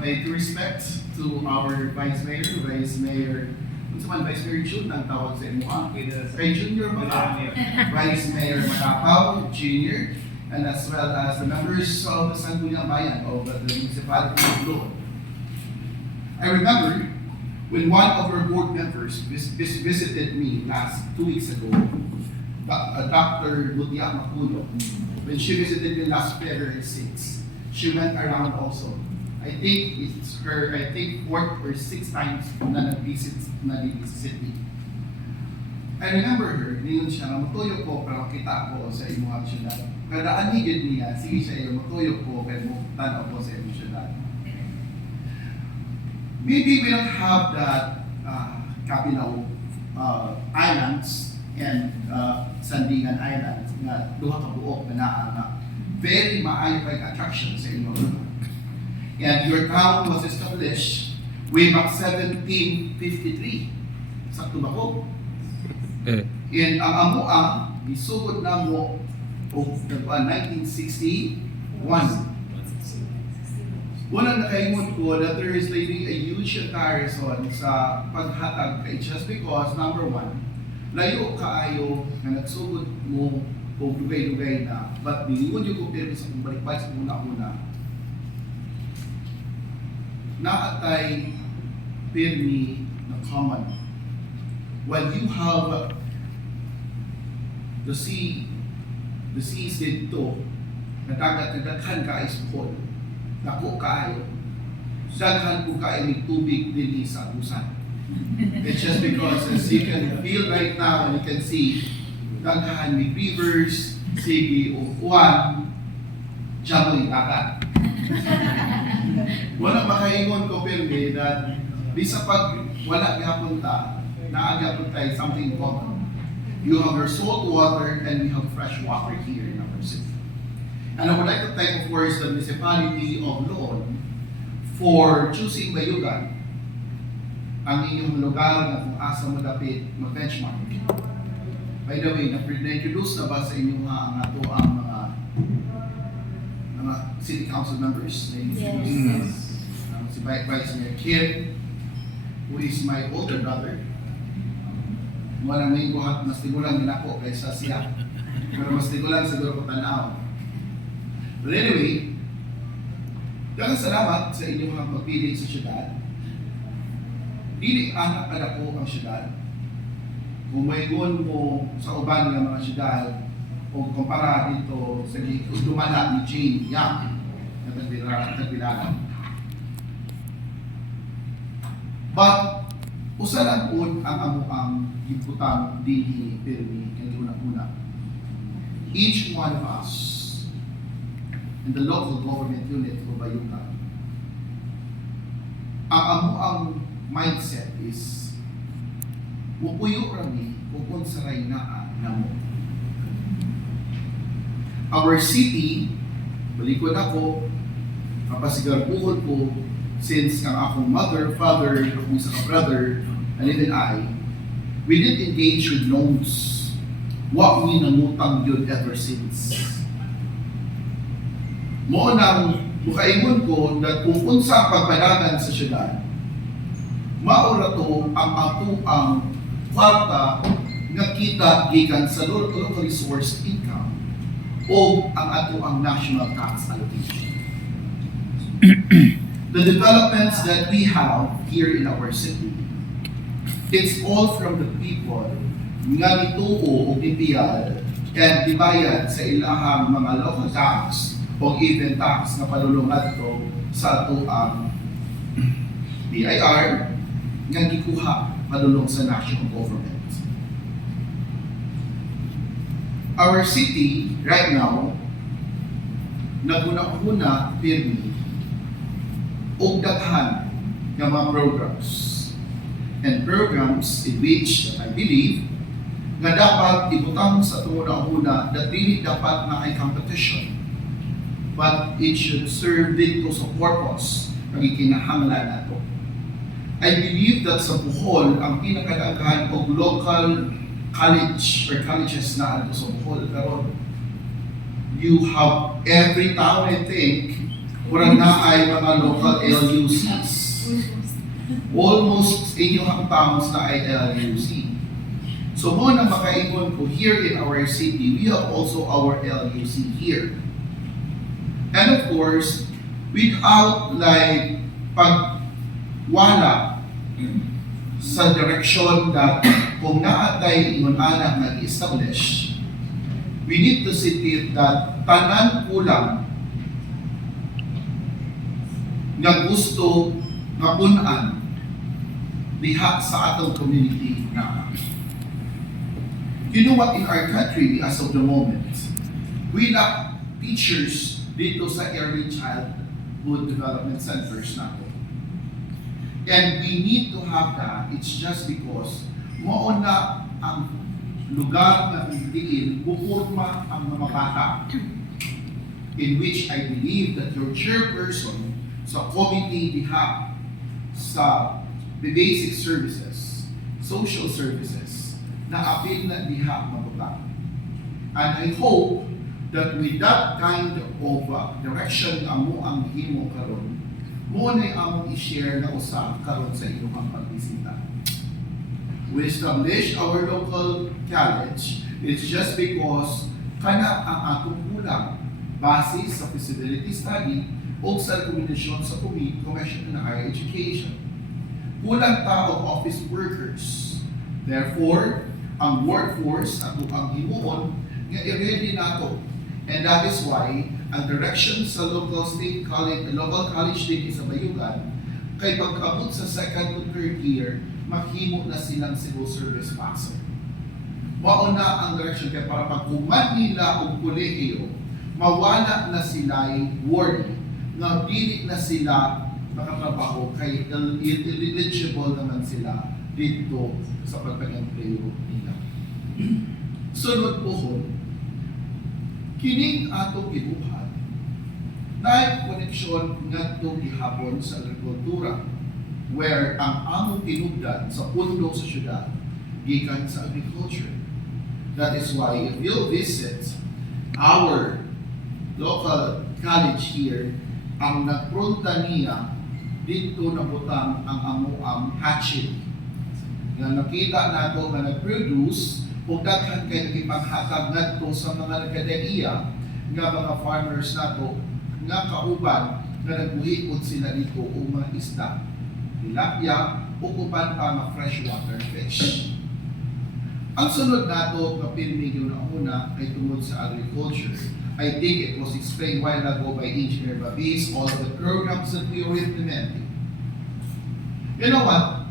May due respect to our Vice Mayor, kung saan Vice Mayor June ang tawag sa imo, kay Junior Macapao, Vice Mayor Macapao, Junior, and as well as the members of the Sangguniang Bayan of the Municipality of Loon. I remember when one of our board members visited me 2 weeks ago, Dr. Lutia Maculo. When she visited me last February 6, she went around also. I think it's her, 4th or 6th times na nag-visit me. I remember her, niyon siya, na matuyo ko, pero kita ko sa imuha syudad. Kada anigid niya, sige siya, matuyo ko, pero tanaw ko sa imuha syudad. Maybe we don't have that Capilao Islands and Sandingan Islands na duha ka buok na naa na very maayo kay attraction sa inyo. And your town was established way back 1753. Sakto ba ko? And ang amuang isugod na mo o 1961. Unang nakaingon ko that there is like a huge comparison sa paghatag kay just because number one, layo kaayo na nagsugod mo o dugay-dugay na but nilingon yung kumpirmi sa kung balik-balik sa una-una naatay pirmi na common. While you have the seas dito, nagdaghan ka ispol, dako kaayo, daghan po kayo may tubig din sa usan. It's just because as you can feel right now and you can see, daghan may rivers, sige o uwan, jamoy dagat. Wala makaingon ko pirmi that di sa pag wala gapunta, naagapon tayo something common. You have your salt water and we have fresh water here in our city. And I would like to thank, of course, the municipality of Loon for choosing Bayugan ang inyong lugar na kung asa mo dapat mag-benchmark. By the way, na-introduce na ba sa inyo ang ato ang mga city council members? Yes. Si Vice Mayor Kim, who is my older brother. Walang may buhat, mas tigulang din ako kaysa siya. Pero mas tigulang siguro ko tanaw. But anyway, dagang salamat sa inyong mga pagpili sa syudad. Dili anak kada po ang syudad. Kung mayroon mo sa uban ng mga syudad, o kumpara dito sa dumala ni Jane Yang na tagbilaran. But, usa lang po ang amuang giputang dinhi pirmi kang una-una. Each one of us in the local government unit of Bayugan, ang amuang mindset is mupuyo rami kung saray naa na mo. Our city, balikod ako, kapasigarbuhon ko, since ang akong mother, father, akong isa ka brother, and even I, we didn't engage with loans. Wa mi nangutang yun ever since. Mo nang mukaingon ko na kung unsa ang pagpadagan sa syudad, maura to ang ato ang kwarta nga kita gikan sa local resource income o ang ato ang national tax allocation. The developments that we have here in our city, it's all from the people nga nituo o bibiyal and dibayad sa ilahang mga local tax o even tax na palulungan to sa ato ang BIR nga gikuha palulong sa national government. Our city right now naguna-una pirmi og daghan nga mga programs and programs in which that I believe nga dapat ibutang sa una-una that really dapat na ay competition but it should serve dito sa purpose ng ikinahanglan nato. I believe that sa Bohol ang pinakadaghan og local college or colleges na ato sa Bohol karon you have every town I think Murag na ay mga local LUCs. Almost inyong towns na ay LUC. So mo na makaingon ko, here in our city, we have also our LUC here. And of course, without like pagwala sa direction that kung naatay ingon anak nag-establish, we need to see it that tanan kulang nga gusto nga punan diha sa atong community na. You know what, in our country, as of the moment, we lack teachers dito sa early childhood development centers nato. And we need to have that. It's just because mauna ang lugar na diin bukurma ang mga bata, in which I believe that your chairperson sa committee diha sa the basic services, social services, na apil na diha mabutang. And I hope that with that kind of direction nga mo ang himo karon, mo na among i-share na usa karon sa inyong pagbisita. We established our local college. It's just because kana ang atong kulang base sa feasibility study o sa rekomendasyon sa Commission on Higher Education. Kulang ta og office workers. Therefore, ang workforce at ang himuon nga i-ready nato. And that is why ang direction sa local college din sa Bayugan, kay pag-abot sa second to third year, maghimo na silang civil service passer. Mauna ang direction kaya para pag-uman nila og kolehiyo, mawala na sila worry na dili na sila makatrabaho kay eligible naman sila dito sa pagpag-empleo nila. Sunod po, kining atong gibuhat na koneksyon ngadto gihapon sa agrikultura, where ang among tinubdan sa pundo sa syudad gikan sa agriculture. That is why if you'll visit our local college here, ang nagpronta niya dito na butang ang amuang hatchet nga nakita nato nga nag-produce kung daghan kay nagipanghatag ngadto sa mga nagkadaiya nga mga farmers nato nga kauban nga nagbuhikot sila dito og mga isda, tilapia, o uban pa mga freshwater fish. Ang sunod nato nga pilmigyo na una ay tungod sa agriculture. I think it was explained while ago by Engineer Babis, all of the programs that we are implementing. You know what?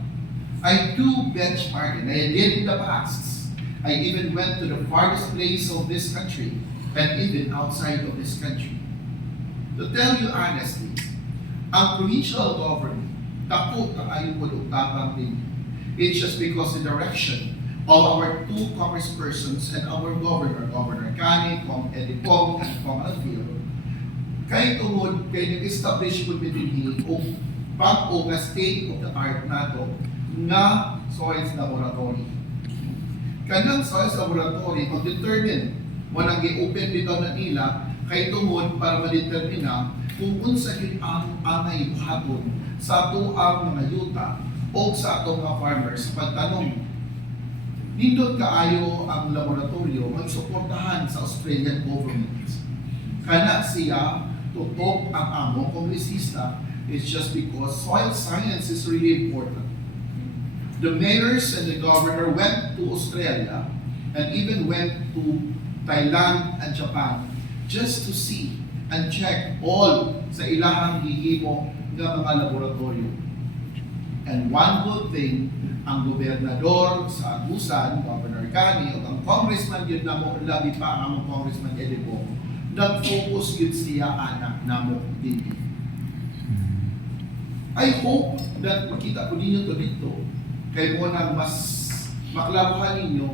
I do benchmarking. I did in the past. I even went to the farthest place of this country and even outside of this country. To tell you honestly, ang provincial government, takot ang ayaw po tapang din. It's just because the direction of our two congresspersons and our governor, Governor Cani, Kong Eddie Pong, and Kong Alfio, kay tungod, kay nag-establish po din o bago nga state-of-the-art nato nga soils laboratory. Kanang soils laboratory, mag-determine mo nang i-open dito na nila kay tungod para ma-determine kung unsa yun ang angay buhaton sa ato ang mga yuta o sa ato mga farmers pagtanong. Nindot kaayo ang laboratorio magsuportahan sa Australian government. Kana siya tutok ang among kongresista. It's just because soil science is really important. The mayors and the governor went to Australia and even went to Thailand and Japan just to see and check all sa ilahang gihimo nga mga laboratorio. And one good thing, ang gobernador sa Agusan, Governor Cani, o ang congressman yun na mo, labi pa ang congressman Edipo, nag-focus yun siya anak na mo din. I hope that makita po ninyo to dito, kay mo nang mas maklabuhan ninyo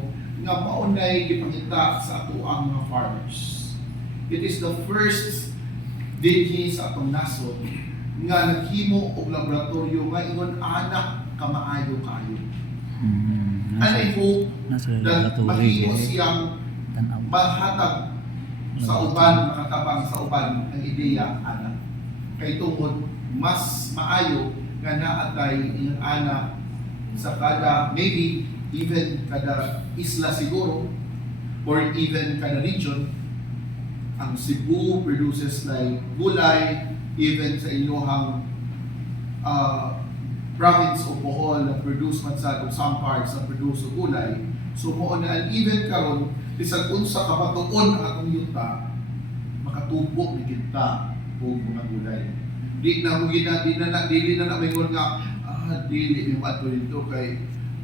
nga maunay ipangita sa ato ang mga farmers. It is the first dinhi sa atong nasod nga naghimo og laboratorio nga ingon anak kamaayo kayo. And I hope that mahimo siyang mahatag sa uban, makatabang sa uban ang ideya anak. kay tungod mas maayo nga naatay inyong anak sa kada, maybe even kada isla siguro, or even kada region. Ang Cebu produces like gulay, even sa inyong province o Bohol na produce man sa some parts na produce o gulay. So mo na even karon bisag unsa ka patuon ang atong yuta, makatubo ni kita og mga gulay. Di na mo dili na maingon nga dili ni mato dito kay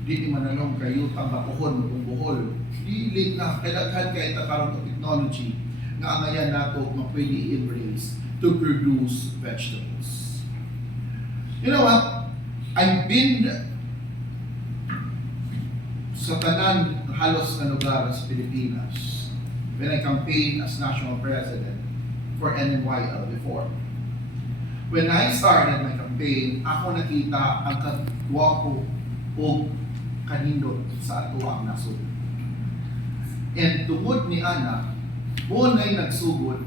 di mananong kayo ang bakuhon kung Bohol. Dili na kailangan kay ta karon technology nga angayan nato mapwede i-embrace to produce vegetables. You know what? I've been sa tanan halos na lugar sa Pilipinas when I campaigned as national president for NNYL before. When I started my campaign, ako nakita ang kagwapo o kanindot sa ato ang nasod. And tungod ni Ana, mo na'y nagsugod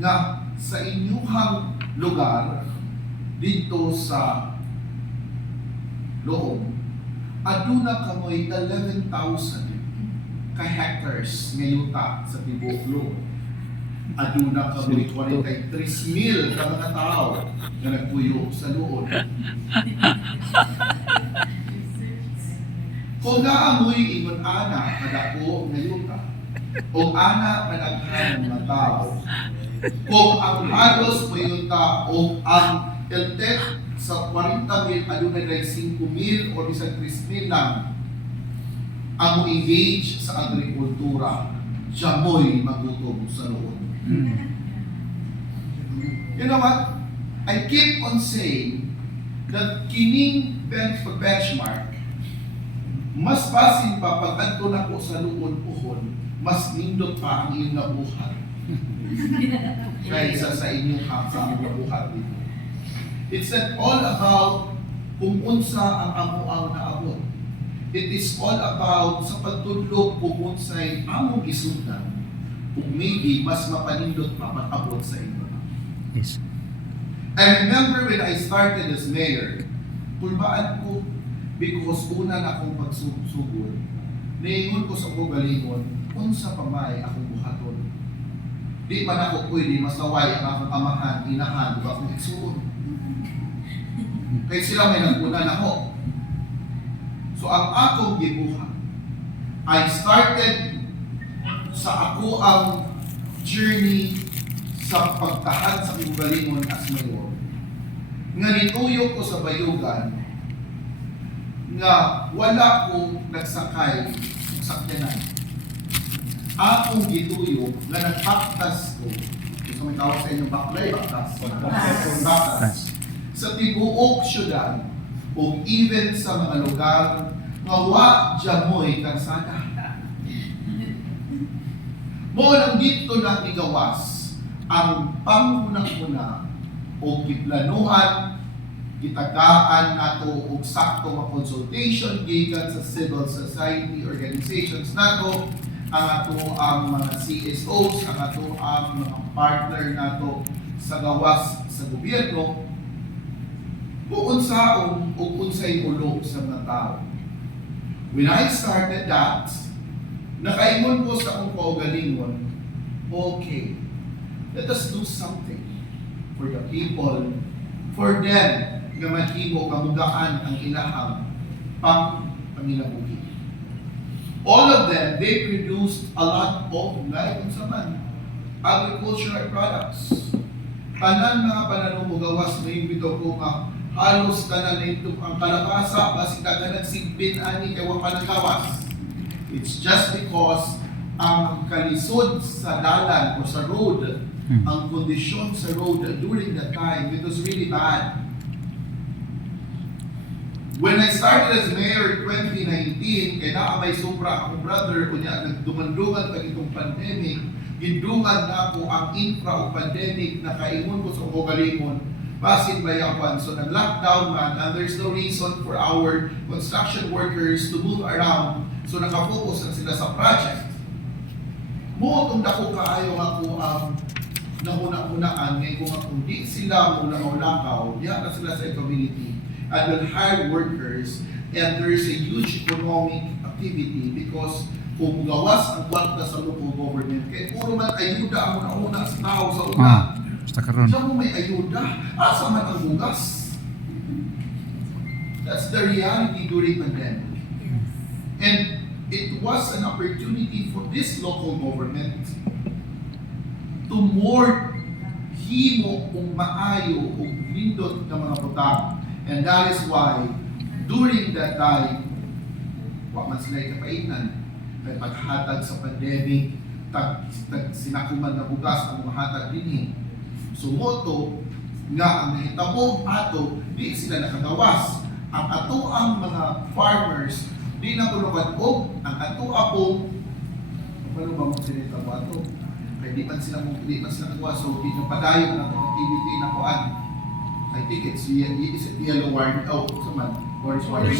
nga sa inyuhang lugar dito sa Loob, aduna kamoy 11,000 ka hectares nga yuta sa tibuok Loob. Aduna kamoy 43,000 ka mga tao nga nagpuyo sa Loob. Kung naamoy ingon ana kadako nga yuta, o ana managhan ng tao, kung ang halos mo yuta o ang eltek sa 40,000 adunay like 5,000 o isang 3,000 lang ang engage sa agrikultura, siya mo'y magutom sa loob. You know what? I keep on saying that kining benchmark mas basin pa pag adto na ko sa luon-uhon, mas nindot pa ang iyong nabuhat kaysa sa inyong sa nabuhat dito. It's not all about kung unsa ang amo ang naabot. It is all about sa pagtudlog kung unsay among gisundan, kung maybe mas mapanindot pa mag-abot sa inyo. Yes. I remember when I started as mayor, tulbaan ko because una na akong pagsugod. Naingon ko sa akong galingon, unsa pa may akong buhaton. Di man ako pwede masaway ang akong amahan, inahan, o akong igsuon. Kaya sila may naguna na ako. So ang akong gibuhat, I started sa ako ang journey sa pagtahan sa akong galingon as mayor. Nga nituyo ko sa bayugan, nga wala ko nagsakay ng sakyanan. Akong gituyo nga nagpaktas ko, so may tawag sa inyong baklay, baktas. Sa tibuok syudad, o even sa mga lugar nga wa jamoy kansada. Mo nang dito na igawas ang panguna-una o kiplanuhan, gitagaan nato og sakto nga consultation gikan sa civil society organizations nato, ang ato ang mga CSOs, ang ato ang mga partner nato sa gawas sa gobyerno, kung unsaon o unsay ulo sa mga tao. When I started that, nakaingon ko sa akong kaugalingon, okay, let us do something for the people, for them, nga mahimo kamugaan ang ilahang panginabuhi. All of them, they produced a lot of agricultural products. Tanan mga pananumugawas na yung bito ko nga halos tanan na ito ang kalabasa, basi taga nagsigbin ani kay wa panagawas. It's just because ang kalisod sa dalan o sa road, ang kondisyon sa road during that time, it was really bad. When I started as mayor in 2019, kaya naamay sobra akong brother, kunya nagdumandungan pag itong pandemic, gindungan na ako ang infra o pandemic na kaingon ko sa Ugalingon, basin bayawan. So nag-lockdown man, and there's no reason for our construction workers to move around. So nakafocus na sila sa project. Mo itong dako kaayo ako ang nahuna-hunaan ngayon kung di sila muna-ulakaw, diyan na sila sa community and will hire workers, and there is a huge economic activity because kung gawas ang kwarta sa local government, kaya puro man ayuda ang una-una sa tao sa una. Basta karon. Diyan mo may ayuda, asa man ang bugas. That's the reality during pandemic. And it was an opportunity for this local government to more himo kung maayo kung lindot ng mga butang. And that is why, during that time, wak man sila ikapainan, kay paghatag sa pandemic, sinakuman na bugas ang mahatag din. Sumoto, nga ang nahitabog ato, di sila nakagawas. Ang ato ang mga farmers, di na tulungan o ang ato apong paano ba mo sinita mo ato? Kaya di man sila gawa, so di na padayon na itong activity na kuan. I think it's yellow wire, orange wire.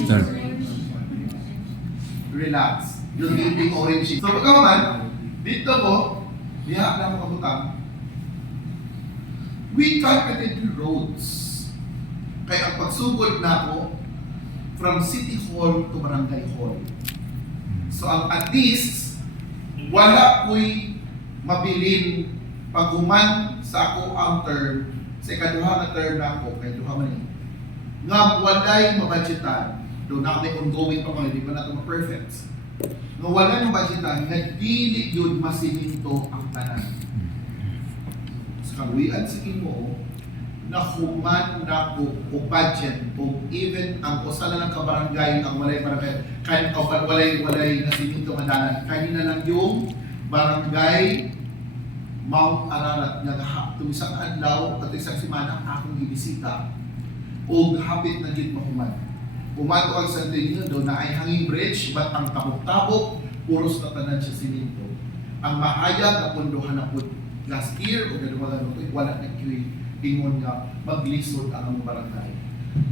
Relax. Yung big orange. So pagkaman, dito ko, diha na mo kabutang. We carpeted the roads. Kaya ang pagsugod na ako, from City Hall to Barangay Hall. So at least, wala ko'y mabilin paghuman sa ako ang term, sa ikaduha na term na ako, kay duha man nga walay mabudgetan, doon na kami ongoing pa mga, di ba na ito ma-perfect. Nga walay mabudgetan, nga dili yun masiminto ang tanan. Sa kaluyan sa mo, na human na ko budget o even ang usa na lang ka barangay ang walay barangay kan o walay na siminto madalan kanina lang yung barangay Mount Ararat nga tumisang adlaw at isang semana akong gibisita o hapit na gid mahuman. Umato ang San Antonio do na ay hanging bridge but ang tabok-tabok puros na tanan siya siminto. Ang mahayag na pondohan na pud last year o gadumala no wala na QA ingon nga maglisod ang among barangay.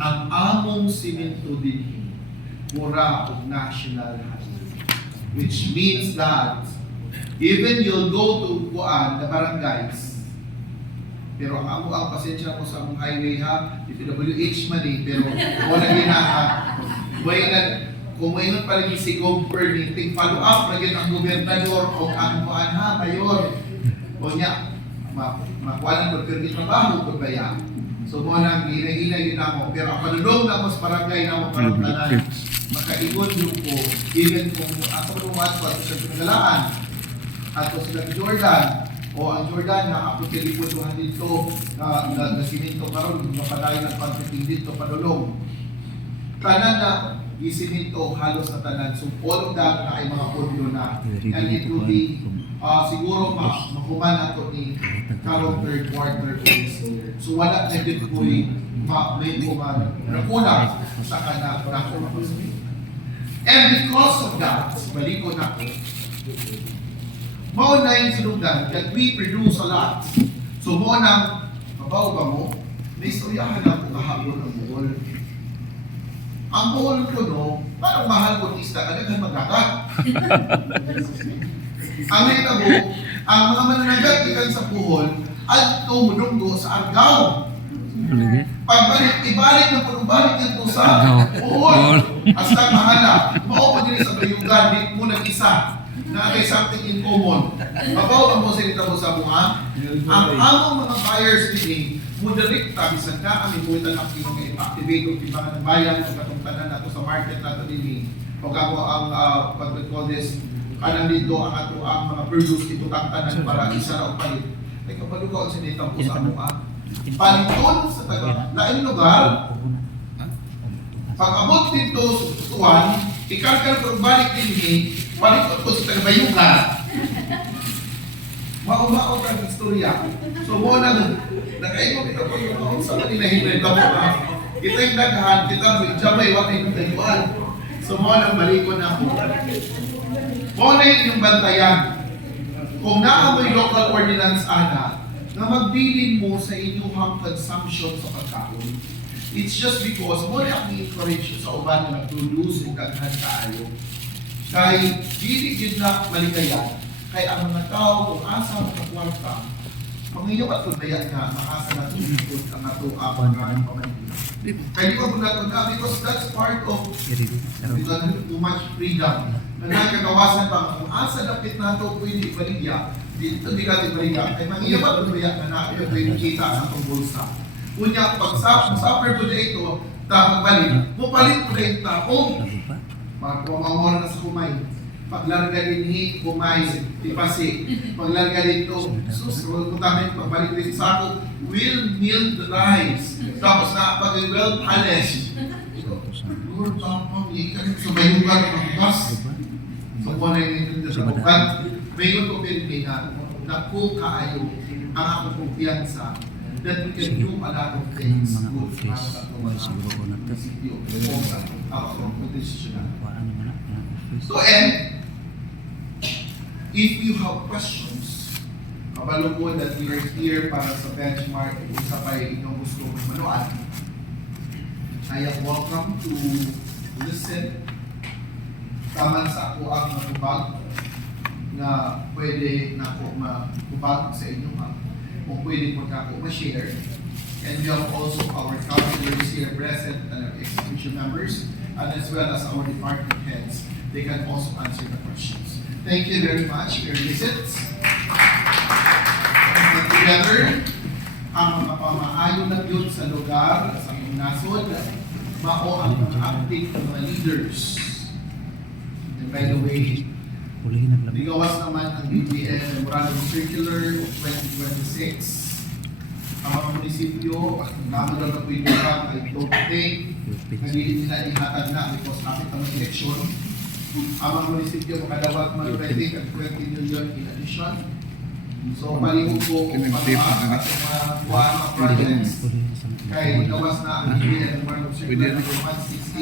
Ang among simento dinhi mura og national highway, which means that even you'll go to kuan the barangays, pero ang pasensya ko sa among highway ha, DPWH man pero wala ginaha. Kung mayon palagi si Gov permitting follow up na ang gobernador o ang kuan ha, mayor. O niya, makuha ng permit trabaho ko ba yan? So mo nang hilay-hilay din ako. Pero ang panulong na mas barangay na mo parang tanan, makaigon yung ko, even kung ako lumat ko at sa pinagalaan, at kung sila Jordan, o ang Jordan na ako tiliputuhan dito, na siminto karon mapadayon ng pagpiting dito, panulong. Tanan na isiminto halos na tanan. So all of that na ay mga pondo na. And it will be siguro makuman ako ni karong third quarter this year. So wala na din ko may nakulang sa kanako. And because of that, balik ko na ko, mauna yung sinugan that we produce a lot. So mauna, mabaw ba mo, may istoryahan ako kahapon ang buhol. Ang buhol ko no, parang mahal ko isda, kadaghan magdagat. Ang hitabo, ang mga mananagat ikan sa buhol at tumulunggo sa Argao. Ibalik na punong-balik nito sa buhol. Hasta mahala, maupo din sa bayugan, di mo nag-isa na may something in common. Mabaw ang mo sa sa mga, ang among mga buyers din, mudarik tabisan na kami buwitan ng activate o timbangan ng bayan o katungkanan nato sa market nato din. O kako ang what we call this, kanang dito ang ato ang mga produce ito tantanan para isa na upalit. Ay kapag ko sa dito po sa mga paliton sa taga lain lugar. Pag abot dito sa tuwan, ikarkar ko balik din paliton ko sa taga Bayugan. Maumaot ang istorya. So mo na nakaingon ito po yung sa kanila hindi na mo kita yung daghan, kita may jamay wala yung tayuan. So mo nang balikon na ako. Mo na yung bantayan. Kung naamoy local ordinance ana, na magbilin mo sa inyong consumption sa pagkaon. It's just because mo na ang encourage sa uban na nag-produce o daghan kaayo. Kay dili gid na malikayan, kay ang mga tao kung asa makakwarta, Pangiyaw at kudaya nga, makasa na tulikod ang ato ang pamilya. Kaya di ko po nato na because that's part of too much freedom. Na nakagawasan pa, kung asa dapit nato pwede baligya, dito di natin baligya, ay mangiyaw at kudaya na natin pwede kita sa atong bulsa. Kunya, pag suffer po na ito, tapos balik, mupalit po na yung taong, magpamamora na sa kumay. Paglarga din kumay, tipasi. Paglarga dito, kung pagbalik din sa ako, will meal the rice. Tapos na, pag-well palace. Lord, tapang, ikan, sumayugan ang bus. So, kung ano yung ito sa bukan, mayon ko pinipina, na kung kaayo, ang akong kumpiyansa, that we can do a lot of things good para sa mga munisipyo o sa akong posisyonan. To end, if you have questions, kabalo ko that we are here para sa benchmark kung sa pa inyong gusto mong manuan, I am welcome to listen taman sa ako ang matubag na pwede na ako matubag sa inyo kung pwede po na ako ma-share. And we have also our counselors here present and our execution members, and as well as our department heads. They can also answer the questions. Thank you very much for your visits. And together, ang mga pamaayo na yun sa lugar, sa mga nasod, mao ang mga acting mga leaders. And by the way, ligawas naman ang BBM Memorandum Circular of 2026. Ang mga munisipyo, naman lang na po yung I don't think, hindi nila ihatag na because kapit ang eleksyon. Ang mga munisipyo makadawag mag-ready at 20 million in addition. So, palihog po ang mga buwan ng projects. Kaya gawas na ang BBM Memorandum Circular 160.